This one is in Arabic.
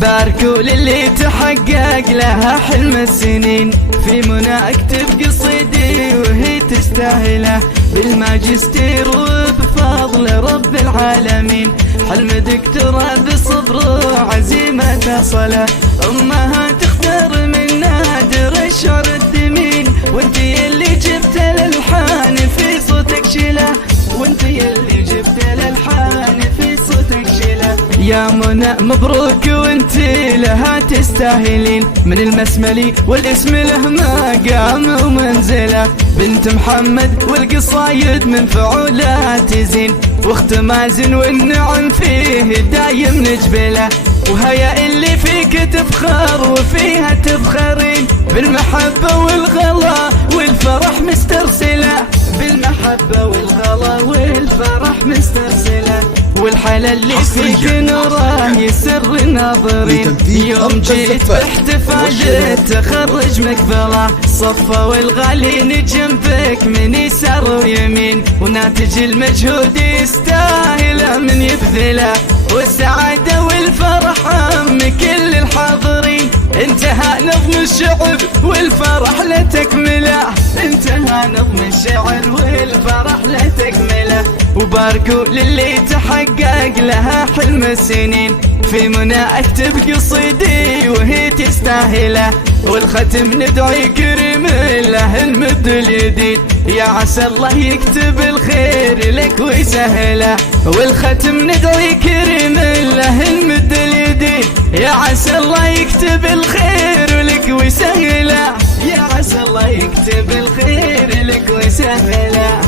باركوا للي تحقق لها حلم السنين، في منى اكتب قصيدي وهي تستاهله، بالماجستير وبفضل رب العالمين، حلم دكتوراه بصبر وعزيمة صلة، امها تختار من نادر الشعر الثمين، وانتي اللي جبت الالحان في صوتك شله، وانتي اللي جبت الالحان في صوتك شله، يا منى مبروك وانتي لها تستاهلين، من المسملي والاسم له مقام ومنزله، بنت محمد والقصايد من فعولها تزين، واخت مازن والنعم فيه دايم نجبله، وهيا اللي فيك تفخر وفيها تفخرين، بالمحبة والغلا والفرح مسترسلة، بالمحبة والغلا والفرح مسترسلة، والحلا اللي فيك نوره يسر ناظرين، يوم جيت باحتفال التخرج مقبله، صفا والغالين جنبك من يسار ويمين، وناتج المجهود يستاهل من يبذله، والسعادة والفرح عم كل الحاضرين، انتهى نظم الشعر والفرح لا تكمله، انتهى نظم الشعر والفرح لا تكمله، وباركوا للي تحقق لها حلم السنين، في منى اكتب قصيدي وهي تستاهله، والختم ندعي كريم له المد اليدين، يا عسى الله يكتب الخير لك ويسهله، والختم ندعي كريم له المد اليدين، يا عسى الله يكتب الخير لك ويسهله، يا عسى الله يكتب الخير لك ويسهله.